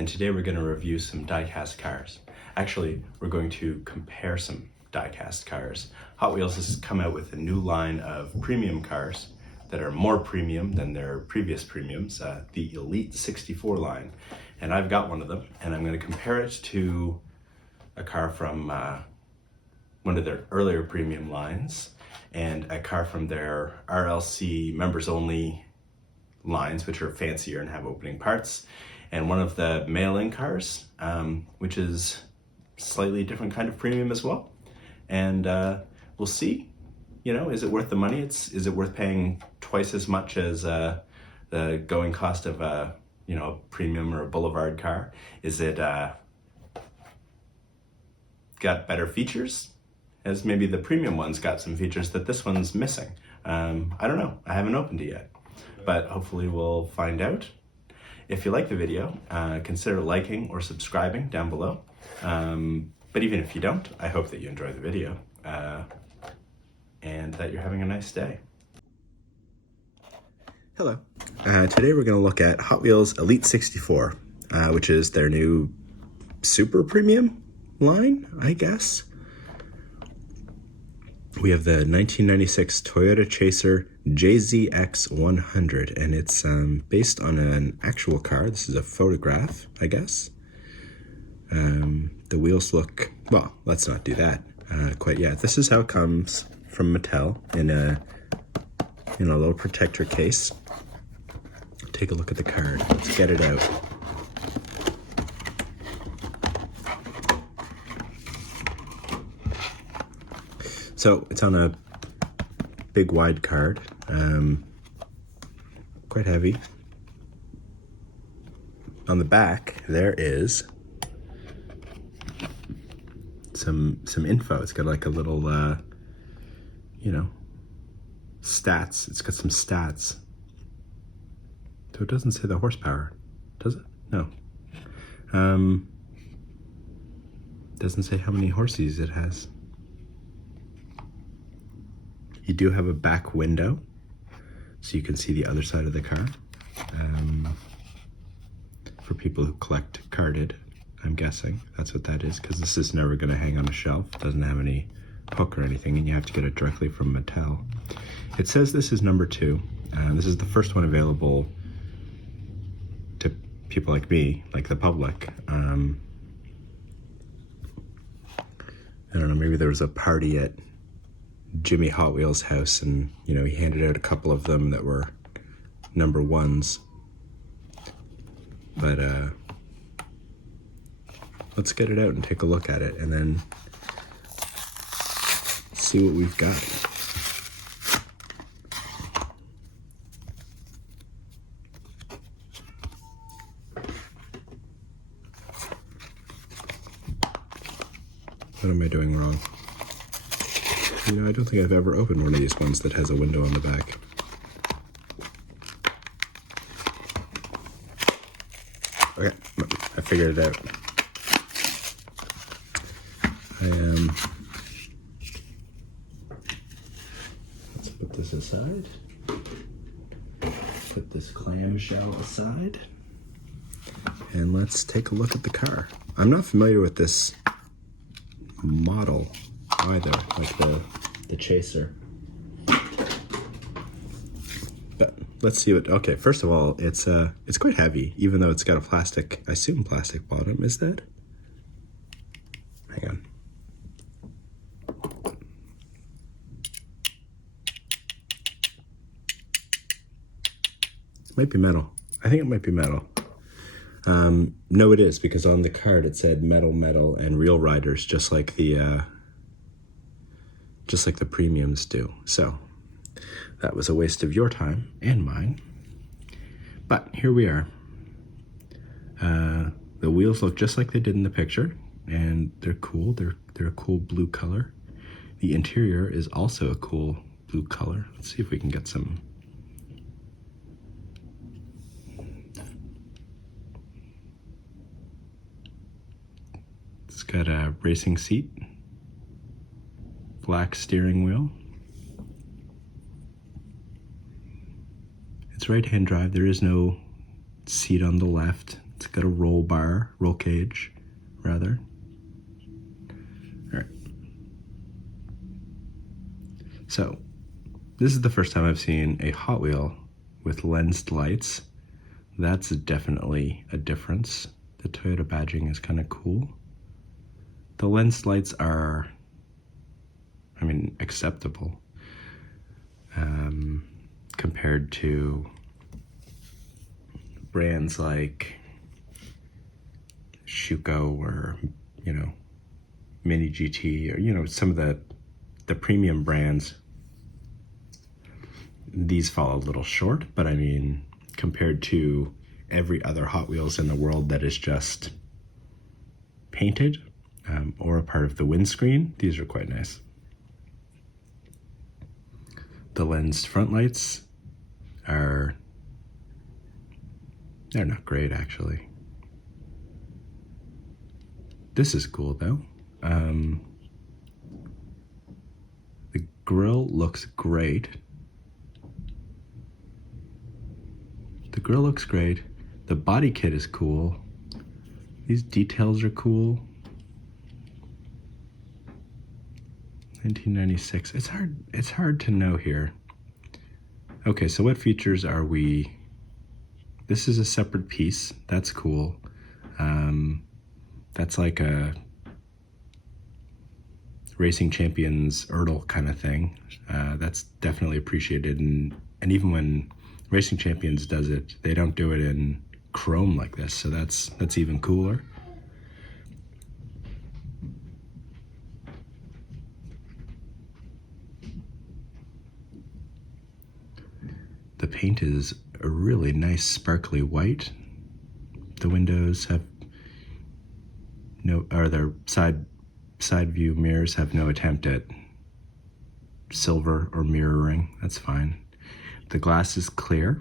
and today we're going to review some diecast cars. Actually, we're going to compare some diecast cars. Hot Wheels has come out with a new line of premium cars that are more premium than their previous premiums, the Elite64 line. And I've got one of them, and I'm going to compare it to a car from one of their earlier premium lines and a car from their RLC members only lines, which are fancier and have opening parts, and one of the mail-in cars, which is slightly different kind of premium as well. And we'll see, you know, is it worth the money? Is it worth paying twice as much as the going cost of a, you know, a premium or a boulevard car? Is it got better features, as maybe the premium one's got some features that this one's missing? I don't know, I haven't opened it yet, but hopefully we'll find out. If you like the video, consider liking or subscribing down below. But even if you don't, I hope that you enjoy the video and that you're having a nice day. Hello. Today we're going to look at Hot Wheels Elite64, which is their new super premium line, I guess. We have the 1996 Toyota Chaser JZX100, and it's based on an actual car. This is a photograph, I guess. The wheels look, well, let's not do that quite yet. This is how it comes from Mattel in a little protector case. Take a look at the card. Let's get it out. So it's on a big wide card, quite heavy. On the back there is some info. It's got like a little, you know, stats. It's got some stats. So it doesn't say the horsepower, does it? No. Doesn't say how many horses it has. You do have a back window, so you can see the other side of the car. For people who collect carded, I'm guessing that's what that is, because this is never going to hang on a shelf. It doesn't have any hook or anything, and you have to get it directly from Mattel. It says this is number 2. This is the first one available to people like me, like the public. I don't know, maybe there was a party at Jimmy Hot Wheels' house, and you know, he handed out a couple of them that were number 1s. But let's get it out and take a look at it, and then see what we've got. What am I doing wrong? You know, I don't think I've ever opened one of these ones that has a window on the back. Okay, I figured it out. Let's put this aside. Put this clamshell aside. And let's take a look at the car. I'm not familiar with this model either, like the Chaser. But let's see what, okay, first of all, it's quite heavy, even though it's got a plastic, I assume plastic bottom. Is that? Hang on. It might be metal. I think it might be metal. No, it is, because on the card it said metal, metal, and real riders, just like the premiums do. So that was a waste of your time and mine. But here we are. The wheels look just like they did in the picture, and they're cool. They're a cool blue color. The interior is also a cool blue color. Let's see if we can get some. It's got a racing seat, black steering wheel. It's right-hand drive. There is no seat on the left It's got a roll cage, rather. All right. So, this is the first time I've seen a Hot Wheel with lensed lights. That's definitely a difference. The Toyota badging is kind of cool. The lensed lights are, acceptable compared to brands like Schuko or, Mini GT or, some of the premium brands. These fall a little short, but compared to every other Hot Wheels in the world that is just painted or a part of the windscreen, these are quite nice. The lensed front lights they're not great, actually. This is cool, though. The grille looks great. The grille looks great. The body kit is cool. These details are cool. 1996. It's hard to know here. Okay, so what features are we? This is a separate piece. That's cool. That's like a Racing Champions Erdl kind of thing. That's definitely appreciated. And even when Racing Champions does it, they don't do it in chrome like this. So that's even cooler. The paint is a really nice sparkly white. The windows have their side view mirrors have no attempt at silver or mirroring. That's fine. The glass is clear.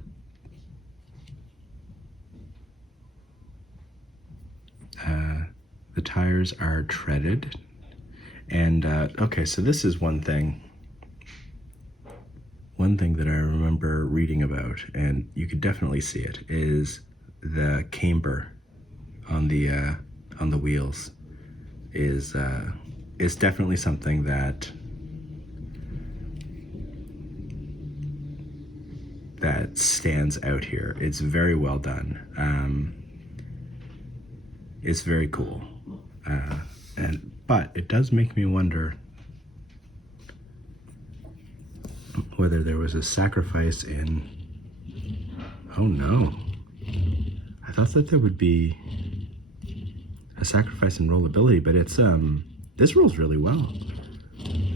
The tires are treaded. And okay, so this is one thing that I remember reading about, and you could definitely see it, is the camber on the wheels is definitely something that stands out here. It's very well done. It's very cool, but it does make me wonder whether there was a sacrifice in. Oh no! I thought that there would be a sacrifice in rollability, but it's this rolls really well.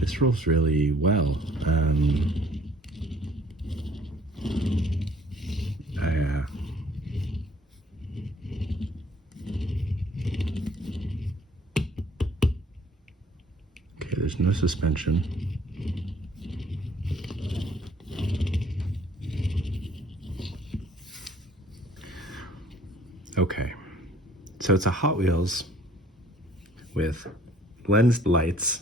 This rolls really well. Okay, there's no suspension. Okay, so it's a Hot Wheels with lensed lights,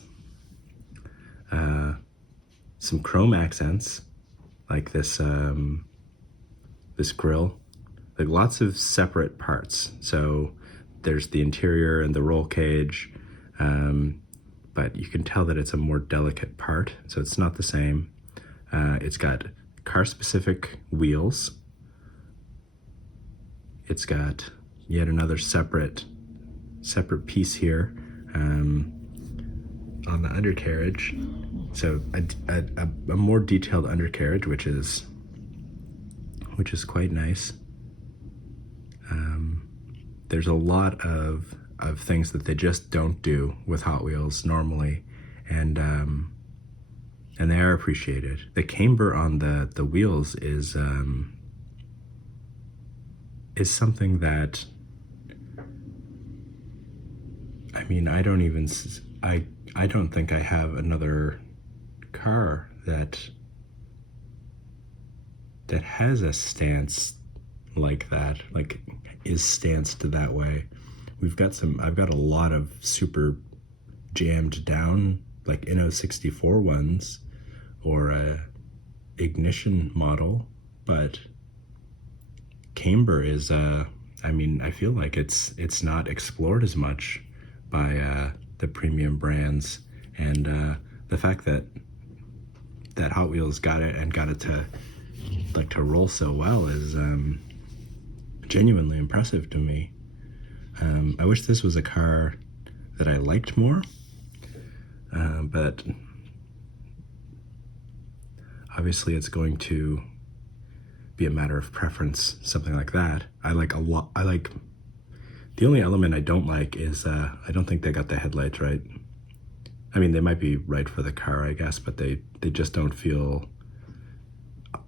some chrome accents, like this grille, like lots of separate parts. So there's the interior and the roll cage, but you can tell that it's a more delicate part, so it's not the same. It's got car-specific wheels. It's got yet another separate piece here on the undercarriage. So a more detailed undercarriage, which is quite nice. There's a lot of things that they just don't do with Hot Wheels normally, and they are appreciated. The camber on the wheels is something that, I don't think I have another car that has a stance like that, like is stanced that way. I've got a lot of super jammed down, like Inno64 ones, or a ignition model, but camber is I mean, I feel like it's not explored as much by the premium brands, and the fact that Hot Wheels got it to roll so well is genuinely impressive to me. I wish this was a car that I liked more, but obviously it's going to be a matter of preference, something like that. The only element I don't like is I don't think they got the headlights right. I mean, they might be right for the car, I guess, but they just don't feel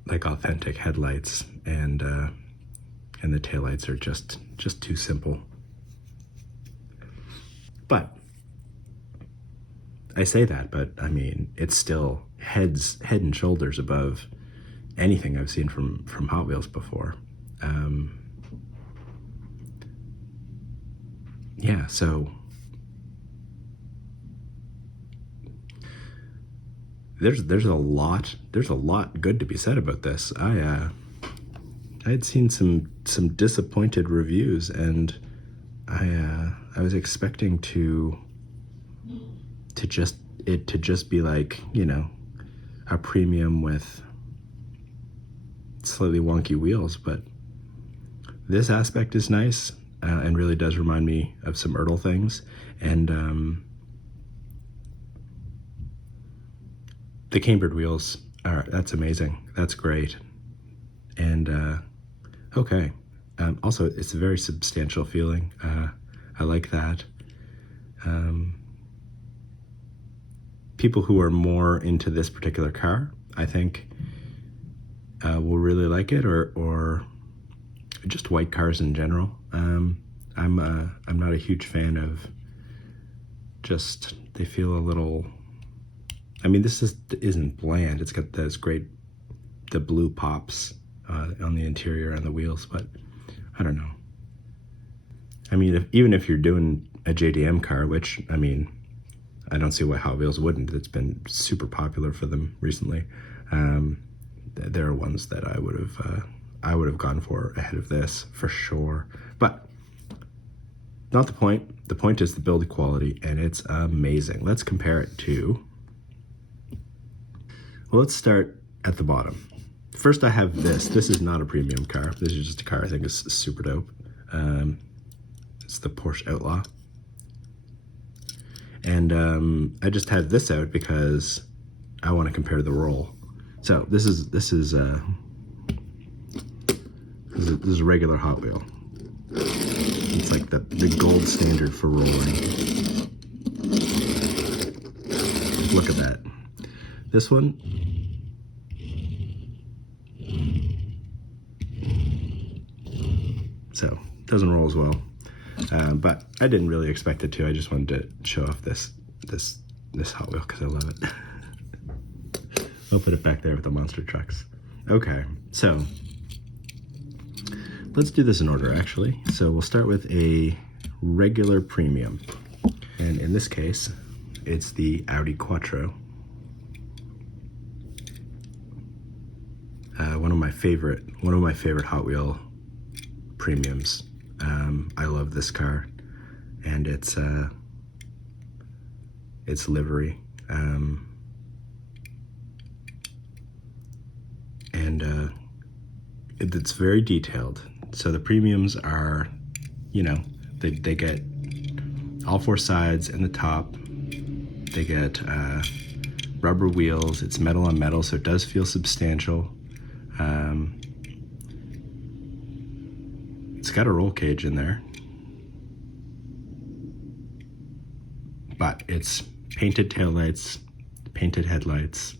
like authentic headlights, and the taillights are just too simple. But I say that, but I mean, it's still head and shoulders above anything I've seen from Hot Wheels before. Yeah, so there's a lot good to be said about this. I had seen some disappointed reviews, and I was expecting to just be like, you know, a premium with slightly wonky wheels, but this aspect is nice, and really does remind me of some Ertl things, and the cambered wheels that's amazing. That's great. And okay, also it's a very substantial feeling. I like that. People who are more into this particular car, I think, will really like it, or just white cars in general. I'm not a huge fan of just, they feel a little, I mean, this isn't bland. It's got those great, the blue pops on the interior and the wheels, but I don't know. I mean, even if you're doing a JDM car, which, I mean, I don't see why Hot Wheels wouldn't. It's been super popular for them recently. There are ones that I would have gone for ahead of this for sure. But not the point. The point is the build quality, and it's amazing. Let's compare it to. Well, let's start at the bottom. First, I have this. This is not a premium car. This is just a car I think is super dope. It's the Porsche Outlaw. And I just had this out because I want to compare the roll. So this is a regular Hot Wheel. It's like the gold standard for rolling. Look at that. This one, so doesn't roll as well. But I didn't really expect it to. I just wanted to show off this Hot Wheel because I love it. We'll put it back there with the monster trucks. Okay, so let's do this in order, actually. So we'll start with a regular premium, and in this case, it's the Audi Quattro. One of my favorite Hot Wheel premiums. I love this car, and its livery, and it's very detailed. So the premiums are, you know, they get all four sides and the top. They get rubber wheels. It's metal on metal, so it does feel substantial. It's got a roll cage in there, but it's painted taillights, painted headlights.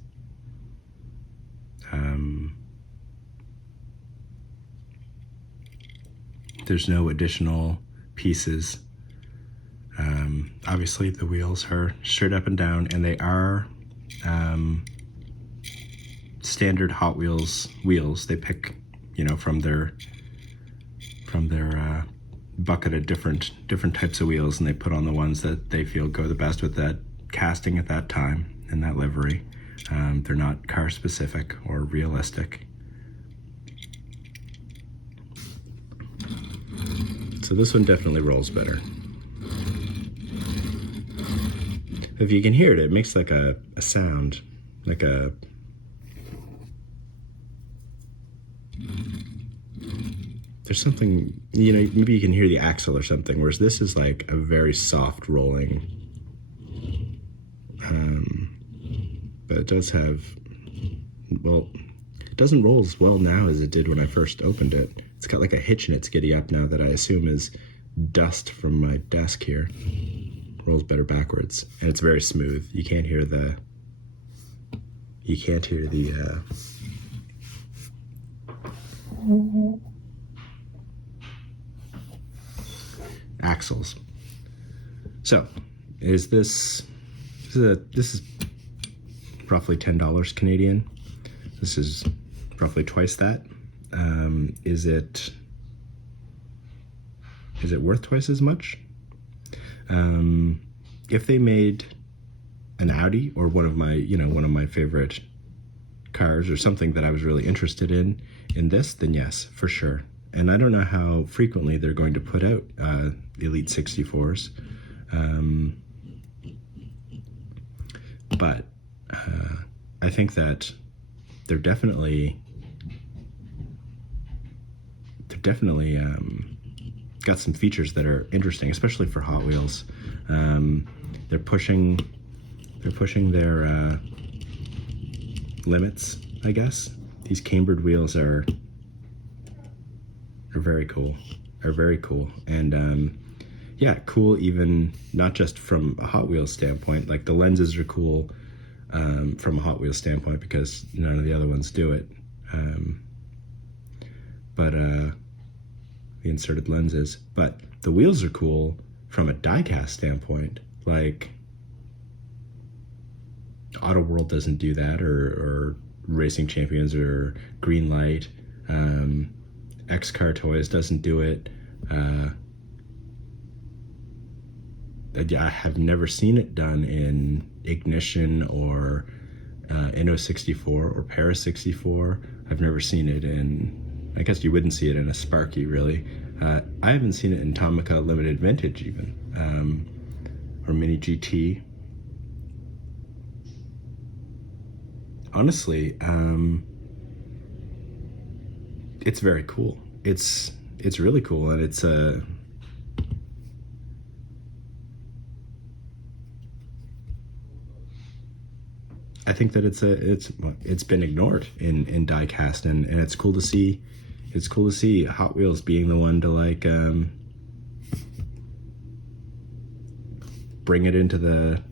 There's no additional pieces. Obviously the wheels are straight up and down, and they are standard Hot Wheels wheels. They pick, you know, from their bucket of different types of wheels, and they put on the ones that they feel go the best with that casting at that time and that livery. They're not car specific or realistic. So this one definitely rolls better. If you can hear it, it makes like a sound, like a... There's something, you know, maybe you can hear the axle or something, whereas this is like a very soft rolling. But it does have, well, it doesn't roll as well now as it did when I first opened it. It's got like a hitch in its giddy up now that I assume is dust from my desk here. Rolls better backwards, and it's very smooth. You can't hear the axles. So, is this is roughly $10 Canadian. This is roughly twice that. Is it worth twice as much? If they made an Audi or one of my favorite cars or something that I was really interested in this, then yes, for sure. And I don't know how frequently they're going to put out Elite64s, but I think that they're definitely got some features that are interesting, especially for Hot Wheels. They're pushing their limits, I guess. These cambered wheels are very cool. And yeah, cool even not just from a Hot Wheels standpoint. Like the lenses are cool from a Hot Wheels standpoint because none of the other ones do it. But the inserted lenses. But the wheels are cool from a diecast standpoint. Like Auto World doesn't do that, or Racing Champions or Greenlight. X-Car Toys doesn't do it. I have never seen it done in Ignition or Inno64 or Paris 64. I've never seen it in, I guess you wouldn't see it in a Sparky really. I haven't seen it in Tomica Limited Vintage even, or Mini GT. Honestly, it's very cool. It's really cool, and it's I think that it's been ignored in diecast, and it's cool to see. It's cool to see Hot Wheels being the one to like bring it into the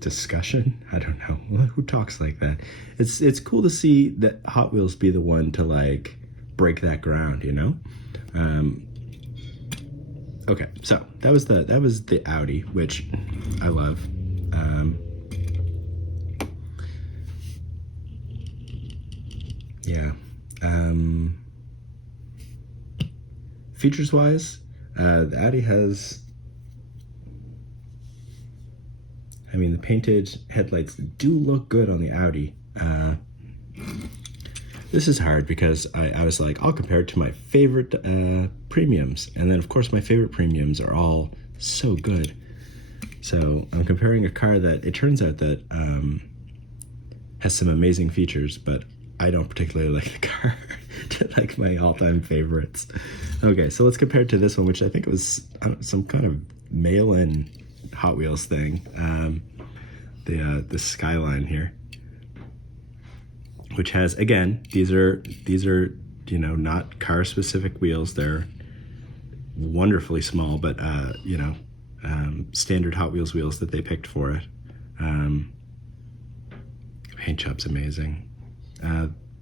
discussion. I don't know who talks like that. It's cool to see that Hot Wheels be the one to like break that ground, you know. Okay, so that was the Audi, which I love. Yeah. Features wise, the Audi has, I mean, the painted headlights do look good on the Audi. This is hard because I was like, I'll compare it to my favorite premiums. And then of course my favorite premiums are all so good. So I'm comparing a car that it turns out that has some amazing features, but I don't particularly like the car to like my all-time favorites. Okay, so let's compare it to this one, which I think was some kind of mail-in Hot Wheels thing. The Skyline here, which has, again, these are you know, not car-specific wheels. They're wonderfully small, but you know, standard Hot Wheels wheels that they picked for it. Paint job's amazing.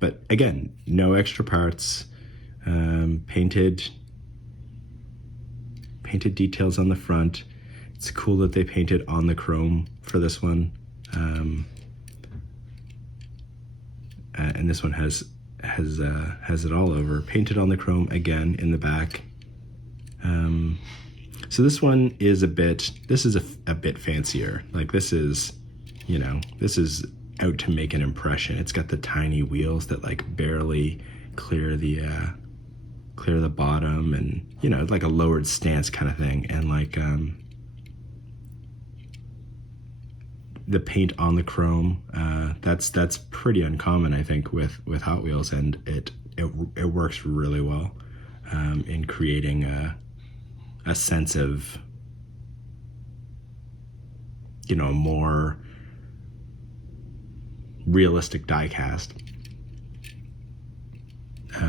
But again, no extra parts, painted details on the front. It's cool that they painted on the chrome for this one. And this one has it all over, painted on the chrome again in the back. So this one is a bit fancier. Like this is, you know, this is out to make an impression. It's got the tiny wheels that like barely clear the clear the bottom, and you know, like a lowered stance kind of thing, and like the paint on the chrome, that's pretty uncommon, I think, with Hot Wheels, and it works really well in creating a sense of, you know, a more realistic diecast.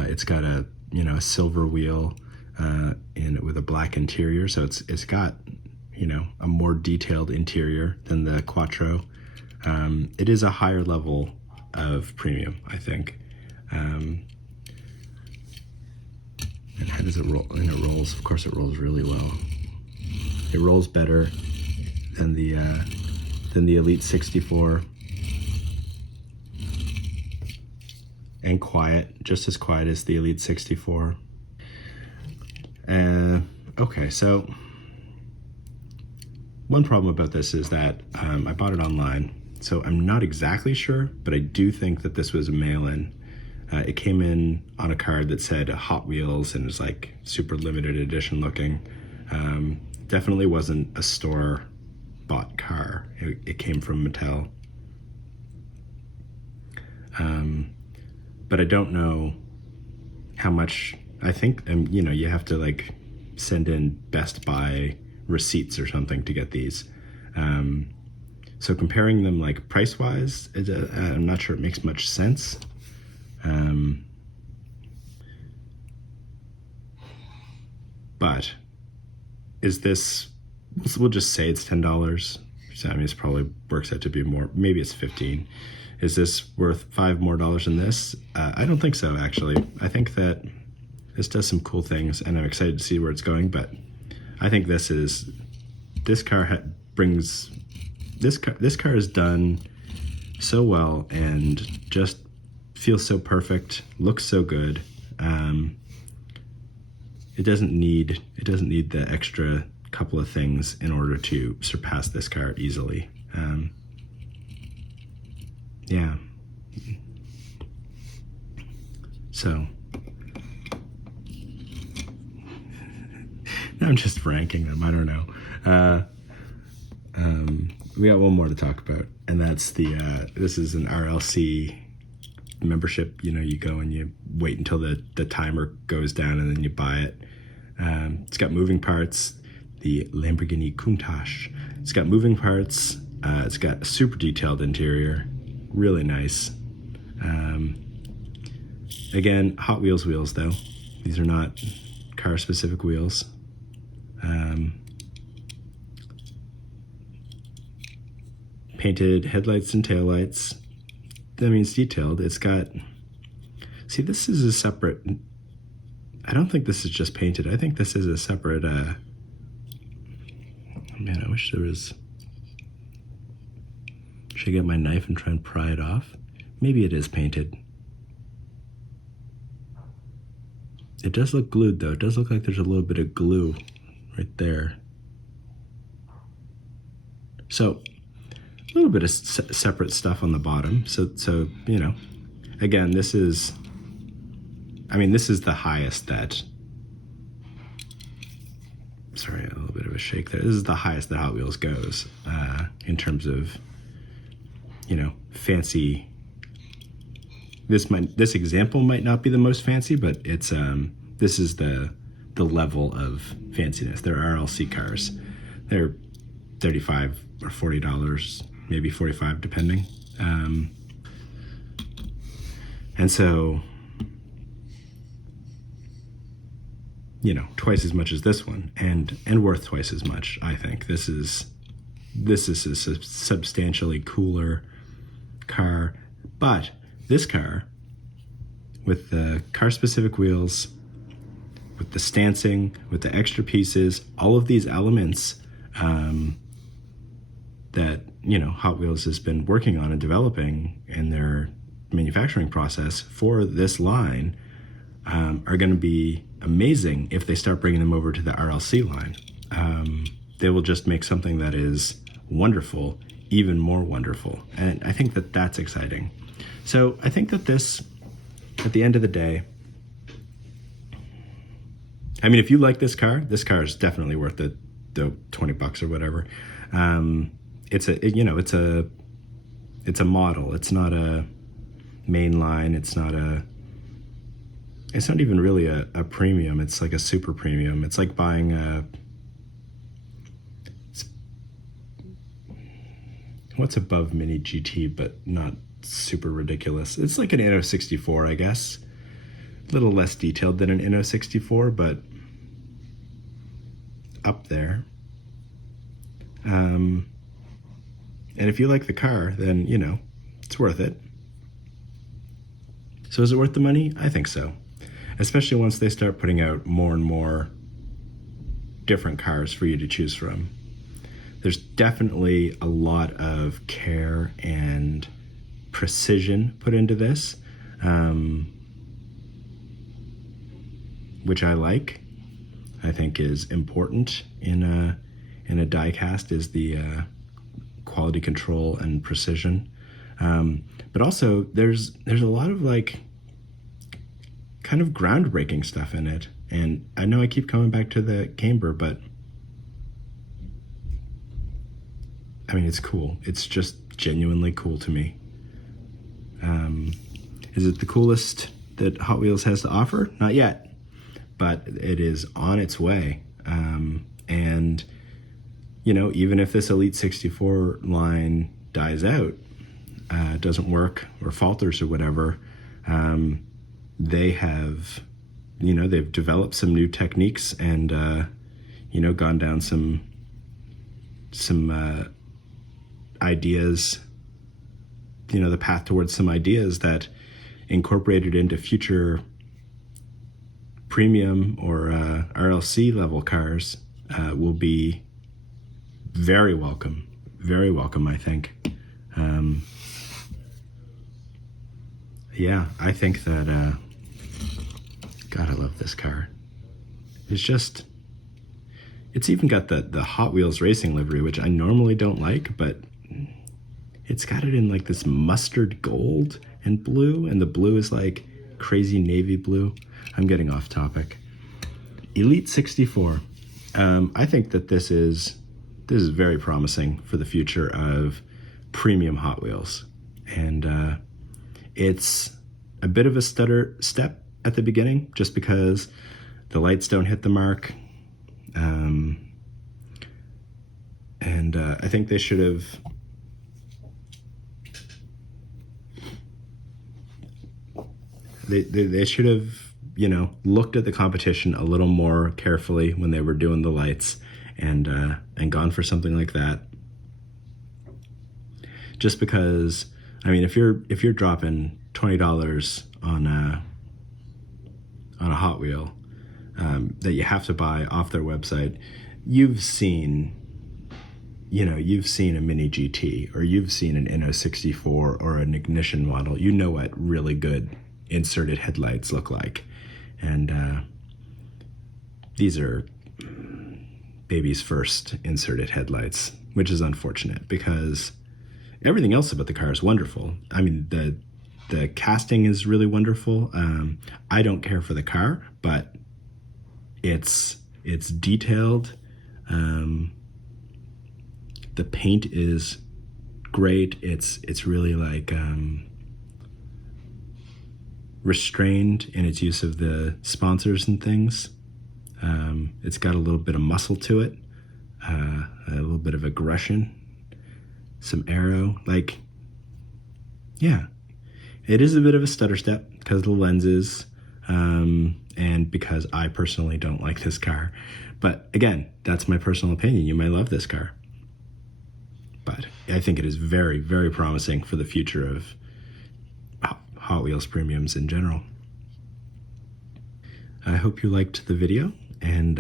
It's got a, you know, a silver wheel with a black interior, so it's got, you know, a more detailed interior than the Quattro. It is a higher level of premium, I think. And how does it roll? And it rolls, of course it rolls really well. It rolls better than the Elite64. And quiet, just as quiet as the Elite64. Okay, so one problem about this is that I bought it online, so I'm not exactly sure, but I do think that this was a mail-in. It came in on a card that said Hot Wheels and was like super limited edition looking. Definitely wasn't a store-bought car. It came from Mattel. But I don't know how much. I think, you know, you have to like send in Best Buy receipts or something to get these. So comparing them like price-wise, I'm not sure it makes much sense. But is this, we'll just say it's $10. So, I mean, it probably works out to be more, maybe it's 15. Is this worth $5 more than this? I don't think so, actually. I think that this does some cool things, and I'm excited to see where it's going, but I think this car is done so well and just feels so perfect, looks so good. It doesn't need the extra couple of things in order to surpass this car easily. Yeah. So now I'm just ranking them. I don't know. We got one more to talk about, and that's this is an RLC membership. You know, you go and you wait until the timer goes down, and then you buy it. It's got moving parts. The Lamborghini Countach. It's got moving parts. It's got a super detailed interior. Really nice. Again, Hot Wheels wheels though. These are not car-specific wheels. Painted headlights and taillights. That means detailed. It's got, see, this is a separate, I don't think this is just painted. I think this is a separate, man, I wish there was, should I get my knife and try and pry it off? Maybe it is painted. It does look glued though. It does look like there's a little bit of glue right there. So a little bit of separate stuff on the bottom. So you know, again, this is the highest that, sorry, a little bit of a shake there. This is the highest that Hot Wheels goes in terms of, you know, fancy. This example might not be the most fancy, but it's this is the level of fanciness. They're RLC cars. They're $35 or $40, maybe $45 depending. And so, you know, twice as much as this one, and worth twice as much. I think this is a substantially cooler car, but this car, with the car-specific wheels, with the stancing, with the extra pieces, all of these elements that, you know, Hot Wheels has been working on and developing in their manufacturing process for this line are going to be amazing if they start bringing them over to the RLC line. They will just make something that is wonderful even more wonderful, and I think that that's exciting. So I think that this, at the end of the day, I mean, if you like this car is definitely worth the $20 or whatever. It's a model. It's not a mainline. It's not even really a premium. It's like a super premium. It's like buying what's above Mini GT, but not super ridiculous. It's like an Inno64, I guess. A little less detailed than an Inno64, but up there. And if you like the car, then, you know, it's worth it. So is it worth the money? I think so. Especially once they start putting out more and more different cars for you to choose from. There's definitely a lot of care and precision put into this, which I like. I think is important in a die-cast is the quality control and precision. But also there's a lot of like kind of groundbreaking stuff in it. And I know I keep coming back to the camber, but I mean, it's cool. It's just genuinely cool to me. Is it the coolest that Hot Wheels has to offer? Not yet, but it is on its way. And, you know, even if this Elite64 line dies out, doesn't work or falters or whatever, they have, you know, they've developed some new techniques and, you know, gone down some ideas, you know, the path towards some ideas that incorporated into future premium or RLC level cars will be very welcome, I think. Yeah, I think that, God, I love this car. It's even got the Hot Wheels racing livery, which I normally don't like, but it's got it in like this mustard gold and blue, and the blue is like crazy navy blue. I'm getting off topic. Elite64. I think that this is very promising for the future of premium Hot Wheels. And it's a bit of a stutter step at the beginning, just because the lights don't hit the mark. And I think they should have they should have, you know, looked at the competition a little more carefully when they were doing the lights, and gone for something like that. Just because, I mean, if you're dropping $20 on a Hot Wheel that you have to buy off their website, you've seen a Mini GT, or you've seen an Inno64 or an ignition model. You know what really good inserted headlights look like. And these are baby's first inserted headlights, which is unfortunate because everything else about the car is wonderful. I mean, the casting is really wonderful. I don't care for the car, but it's detailed. The paint is great. It's really like restrained in its use of the sponsors and things. It's got a little bit of muscle to it, a little bit of aggression, some aero. Like, yeah, it is a bit of a stutter step because of the lenses, and because I personally don't like this car. But again, that's my personal opinion. You may love this car. But I think it is very, very promising for the future of Hot Wheels premiums in general. I hope you liked the video, and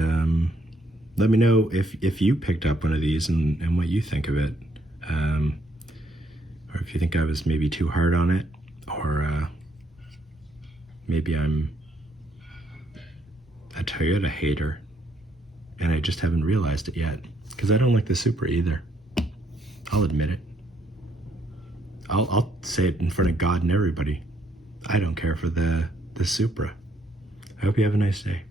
let me know if you picked up one of these and what you think of it. Or if you think I was maybe too hard on it, or maybe I'm a Toyota hater and I just haven't realized it yet, because I don't like the Supra either. I'll admit it. I'll say it in front of God and everybody. I don't care for the Supra. I hope you have a nice day.